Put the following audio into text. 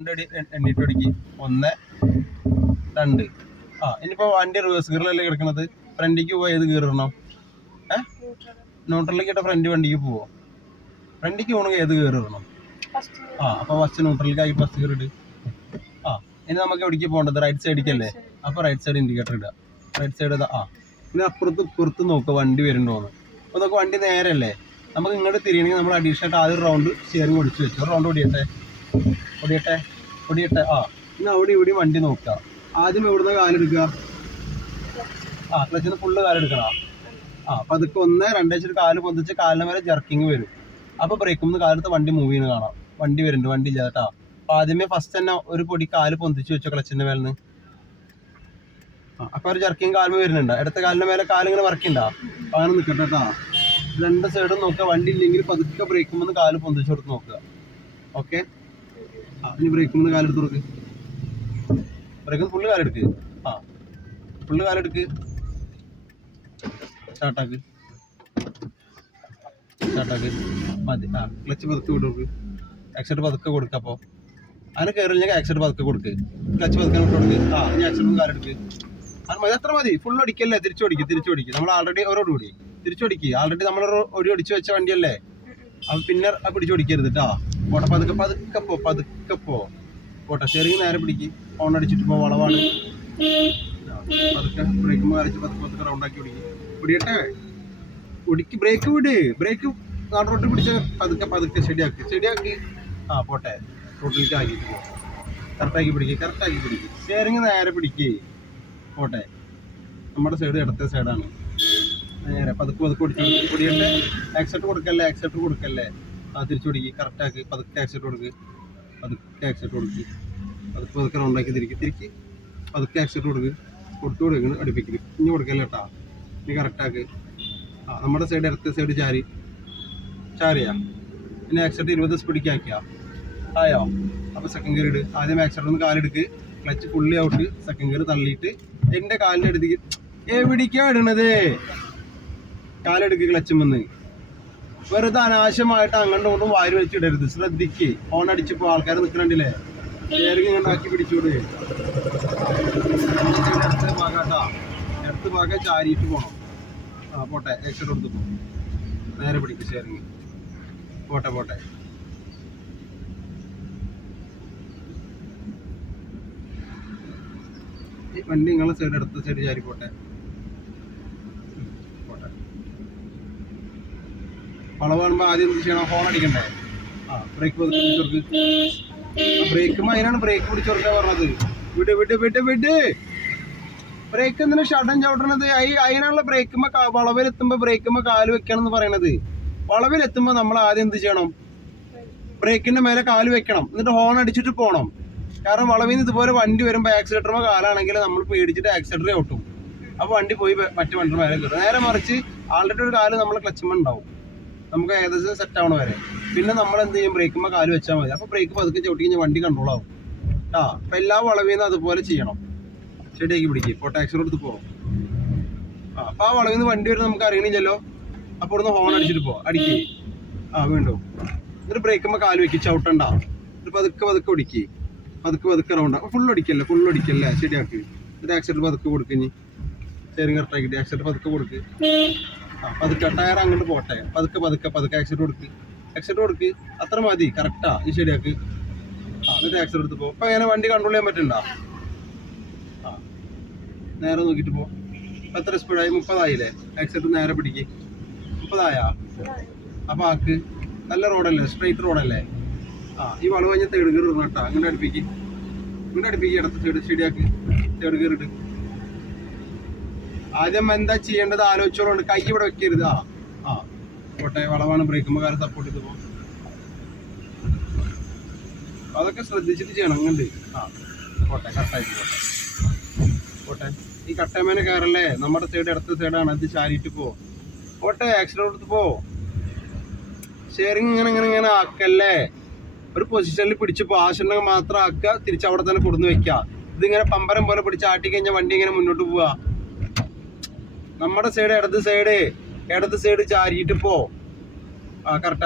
എണ്ണിട്ട് പിടിക്ക്. 1 2. ഇനിയിപ്പോ വണ്ടി റിവേഴ്സ് ഗിയറിലല്ലേ കിടക്കണത്. ഫ്രണ്ടിക്ക് പോയി ഏത് ഗിയർ ഇടണം? ന്യൂട്രലിലേക്ക് ഇട്ട ഫ്രണ്ട് വണ്ടിക്ക് പോവോ? ഫ്രണ്ടിക്ക് പോകണമെങ്കിൽ ഏത് ഗിയർ ഇടണം? അപ്പൊ ഫസ്റ്റ് ന്യൂട്രലിലേക്ക് ആയി ഫസ്റ്റ് ഗിയർ ഇട്. ഇനി നമുക്ക് എവിടേക്ക് പോകേണ്ടത്? റൈറ്റ് സൈഡിലേക്കല്ലേ. അപ്പൊ റൈറ്റ് സൈഡ് ഇൻഡിക്കേറ്റർ ഇടുക. റൈറ്റ് സൈഡ് പിന്നെ അപ്പുറത്ത് നോക്കുക വണ്ടി വരുന്നുണ്ടോന്ന്. അപ്പൊ നമുക്ക് വണ്ടി നേരല്ലേ. നമുക്ക് ഇങ്ങോട്ട് തിരിയണമെങ്കിൽ നമ്മൾ അഡീഷണൽ ആയിട്ട് ആദ്യം റൗണ്ട് സ്റ്റിയറിംഗ് ഓടിച്ച് വെച്ചു. ഒരു റൗണ്ട് ഓടിയട്ടെ. പിന്നെ അവിടെ ഇവിടെ വണ്ടി നോക്കുക. ആദ്യം എവിടുന്ന കാലെടുക്കുക? ക്ലച്ചിന് ഫുള്ള് കാലെടുക്കണം. പതുക്കെ 1 2 വെച്ചിട്ട് കാല് പൊന്തിച്ച് കാലിന് മേലെ ജർക്കിങ് വരും. അപ്പൊ ബ്രേക്കുമ്പോൾ കാലത്ത് വണ്ടി മൂവ് ചെയ്യുന്ന കാണാം. വണ്ടി വരുന്നുണ്ട്, വണ്ടി ഇല്ല കേട്ടോ. അപ്പൊ ആദ്യമേ ഫസ്റ്റ് തന്നെ ഒരു പൊടി കാല് പൊന്തിച്ച് വെച്ചോ ക്ലച്ചിന്റെ മേലെന്ന്. അപ്പൊ ഒരു ജർക്കിങ് കാലുമേ വരുന്നുണ്ട്. ഇടത്തെ കാലിന്റെ മേലെ കാലിങ്ങനെ വർക്കുണ്ടാ. അങ്ങനെ നിൽക്കട്ടെ കേട്ടോ. 2 സൈഡും നോക്കുക. വണ്ടി ഇല്ലെങ്കിൽ പതുക്കെ ബ്രേക്കുമ്പോൾ കാല് പൊന്തിച്ച് കൊടുത്ത് നോക്കുക. ഓക്കെ. ഇനി ബ്രേക്കുമ്പോൾ കാലെടുത്ത് കൊടുക്ക്. ബ്രേക്കിൽ ഫുള്ള് കാലെടുക്ക്. ഫുള്ള് കാലെടുക്ക്. സ്റ്റാർട്ടാക്ക് മതി. ക്ലച്ച് പതുക്കെ വിട്ടു. ആക്സിഡന്റ് പതുക്കെ കൊടുക്കുക. അപ്പോൾ അങ്ങനെ കയറില്ലെങ്കിൽ ആക്സിഡന്റ് പതുക്കെ കൊടുക്ക്. ക്ലച്ച് പതുക്കെ വിട്ട് കൊടുക്ക്. ഇനി ആക്സിഡന്റ് കാലെടുക്ക്. അത് മതി, അത്ര മതി. ഫുള്ള് അടിക്കല്ലേ. തിരിച്ചോടിക്ക്. നമ്മൾ ആൾറെഡി ഓരോടുകൂടി തിരിച്ചോടിക്ക്. ആൾറെഡി നമ്മളൊരു ഒടിച്ച് വെച്ച വണ്ടിയല്ലേ. അപ്പം പിന്നെ പിടിച്ചോടിക്കരുത് കേട്ടോ. പോട്ടെ, പതുക്കെ പോട്ടെ. സ്റ്റിയറിംഗ് നേരെ പിടിക്ക്. ഹോൺ അടിച്ചിട്ട് പോ. വളവാണ്. പതുക്കെ ബ്രേക്ക് മാറിച്ച് പതുക്കെ റൗണ്ടാക്കി പിടിക്കട്ടെ. ബ്രേക്ക് വിട്. ബ്രേക്ക് നാട്ടോട്ട് പിടിച്ച പതുക്കെ ശരിയാക്കി. പോട്ടെ. റോട്ടിലേക്ക് ആക്കിയിട്ട് പോ. കറക്റ്റാക്കി പിടിക്ക്. സ്റ്റിയറിംഗ് നേരെ പിടിക്ക്. പോട്ടെ. നമ്മുടെ സൈഡ് ഇടത്തെ സൈഡാണ്. നേരെ പതുക്കെ പിടിക്കട്ടെ. ആക്സിഡന്റ് കൊടുക്കല്ലേ. തിരിച്ചു പിടിക്ക്. കറക്റ്റാക്കി. പതുക്കെ ആക്സിഡന്റ് കൊടുക്ക്. പതുക്കെ റൗണ്ടാക്കി തിരിക്ക്. പതുക്കെ ആക്സിഡന്റ് കൊടുക്കണം. അടുപ്പിക്കല് ഇനി കൊടുക്കല്ലേ കേട്ടാ. ഇനി കറക്റ്റാക്ക്. നമ്മുടെ സൈഡ് ഇടത്തെ സൈഡ് ചാരിയാ. പിന്നെ ആക്സിഡന്റ് 20 സ്പീഡിക്ക് ആക്കിയാ. ആയോ? അപ്പൊ സെക്കൻഡ് ഗിയർ ഇട്. ആദ്യം ആക്സിഡന്റ് ഒന്ന് കാലെടുക്ക്. Clutch fully out. Second gear തള്ളിയിട്ട് എന്റെ കാലിന്റെ അടുത്തേക്ക് എവിടേക്കാ ഇടണത്? കാലെടുക്ക്. ക്ലച്ചുമെന്ന് വെറുതെ അനാവശ്യമായിട്ട് അങ്ങോട്ടും വാരി വെച്ചിടരുത്. ശ്രദ്ധിക്ക്. ഹോൺ അടിച്ചപ്പോ ആൾക്കാർ നിൽക്കണ്ടില്ലേ. സ്റ്റിയറിംഗ് ഇങ്ങനെ ആക്കി പിടിച്ചൂടെ. ഇടത്ത് ഭാഗം ചാരിയിട്ട് പോണം. പോട്ടെ. ആക്സിഡന്റ് കൊടുത്ത് പോ. നേരെ പിടിക്കും സ്റ്റിയറിംഗ്. പോട്ടെ. വണ്ടി നിങ്ങളെ സൈഡ് ഇടത്തെ സൈഡ് ചാരി പോട്ടെ. വളവ് കാണുമ്പോൾ ആദ്യം എന്ത് ചെയ്യണം? ഹോൺ അടിക്കണ്ടേ. ബ്രേക്ക് പിടിച്ചോർക്ക്. ബ്രേക്കുമ്പോൾ അതിനാണ് ബ്രേക്ക് പിടിച്ചോർക്കാ പറഞ്ഞത്. വിട്. ബ്രേക്ക് എന്തിനാ ഷടൻ ചവിട്ടണത്? അതിനാണുള്ള ബ്രേക്കുമ്പോ വളവിലെത്തുമ്പോ ബ്രേക്കുമ്പോ കാല് വെക്കണം എന്ന് പറയണത്. വളവിലെത്തുമ്പോ നമ്മൾ ആദ്യം എന്ത് ചെയ്യണം? ബ്രേക്കിന്റെ മേലെ കാല് വെക്കണം. എന്നിട്ട് ഹോൺ അടിച്ചിട്ട് പോകണം. കാരണം വളവിൽ നിന്ന് ഇതുപോലെ വണ്ടി വരുമ്പോൾ ആക്സിലേറ്ററുമ്പോ കാലാണെങ്കിൽ നമ്മൾ പേടിച്ചിട്ട് ആക്സിലേറ്റർ ഔട്ടും. അപ്പൊ വണ്ടി പോയി മറ്റു വണ്ടി മേലെ കയറും. നേരെ മറിച്ച് ആൾറെഡി ഒരു കാല് നമ്മൾ ക്ലച്ചുമ്മ ഉണ്ടാവും. നമുക്ക് ഏകദേശം സെറ്റ് ആവണ വരെ. പിന്നെ നമ്മൾ എന്ത് ചെയ്യും? ബ്രേക്കുമ്പോൾ കാല് വെച്ചാൽ മതി. അപ്പൊ ബ്രേക്ക് പതുക്കെ ചവിട്ടി കഴിഞ്ഞാൽ വണ്ടി കൺട്രോൾ ആവും. അപ്പൊ എല്ലാ വളവിൽ നിന്ന് അതുപോലെ ചെയ്യണം. ശരിയാക്കി പിടിക്കും. ഇപ്പോൾ ടാക്സി എടുത്ത് പോകും. അപ്പൊ ആ വളവിൽ നിന്ന് വണ്ടി വരുന്നത് നമുക്ക് അറിയണില്ലല്ലോ. അപ്പൊ ഇവിടുന്ന് ഹോൺ അടിച്ചിട്ട് അടിക്ക്. വീണ്ടും എന്നിട്ട് ബ്രേക്കുമ്പോൾ കാല് വെക്കി. ചവിട്ടണ്ട. പതുക്കെ ഒടിക്ക്. പതുക്കെ റൗണ്ട്. അപ്പൊ ഫുള്ള് അടിക്കല്ലേ. ശരിയാക്കി. എന്നിട്ട് ആക്സിഡന്റ് പതുക്കെ കൊടുക്കിഞ്ഞ്. സ്റ്റിയറിംഗ് കറക്റ്റാക്കിയിട്ട് ആക്സിഡന്റ് പതുക്കെ കൊടുക്ക്. പതുക്കെ ടയർ അങ്ങോട്ട് പോട്ടെ. പതുക്കെ ആക്സിഡന്റ് കൊടുക്ക്. അത്ര മതി. കറക്റ്റാ. ഈ ശരിയാക്ക്. എന്നിട്ട് ആക്സിഡന്റ് എടുത്ത് പോകും. അപ്പൊ അങ്ങനെ വണ്ടി കൺട്രോൾ ചെയ്യാൻ പറ്റണ്ട. നേരെ നോക്കിയിട്ട് പോ. എത്ര സ്പീഡായി? 30 ആയില്ലേ. ആക്സിഡന്റ് നേരെ പിടിക്ക്. 30 ആയാ? അപ്പൊ ആക്ക്. നല്ല റോഡല്ലേ, സ്ട്രെയിറ്റ് റോഡല്ലേ. ഈ വളവ് കഴിഞ്ഞ തേർഡ് ഗിയർ ഇടണം കേട്ടോ. അങ്ങനെ അടുപ്പിക്ക്. ഇടത്ത് സൈഡ് ശരിയാക്ക്. തേർഡ് ഗിയർ ഇട്. ആദ്യം എന്താ ചെയ്യേണ്ടത് ആലോചിച്ചോളുണ്ട്. കൈ ഇവിടെ വെക്കരുത്. പോട്ടെ. വളവാണ്. ബ്രേക്കുമ്പോൾ കാലം സപ്പോർട്ട് ചെയ്ത് പോകും. അതൊക്കെ ശ്രദ്ധിച്ചിട്ട് ചെയ്യണം. അങ്ങനെ പോട്ടെ. കറക്റ്റായിട്ട് പോട്ടെ. ഈ കട്ടമേനെ കയറല്ലേ. നമ്മുടെ സൈഡ് ഇടത്തെ സൈഡാണ്. അത് ചാരിയിട്ട് പോട്ടെ. ആക്സിഡന്റ് എടുത്ത് സ്റ്റിയറിംഗ് ഇങ്ങനെ ആക്കല്ലേ. ഒരു പൊസിഷനിൽ പിടിച്ച് ആവശ്യമുണ്ടെങ്കിൽ മാത്രം ആക്കുക. തിരിച്ചവിടെ തന്നെ കൊടുന്ന് വെക്കുക. ഇതിങ്ങനെ പമ്പരം പോലെ പിടിച്ച് ആട്ടി കഴിഞ്ഞാൽ വണ്ടി ഇങ്ങനെ മുന്നോട്ട് പോവാ. നമ്മുടെ സൈഡ് ഇടത് സൈഡ് ചാരിയിട്ട് കറക്റ്റ്.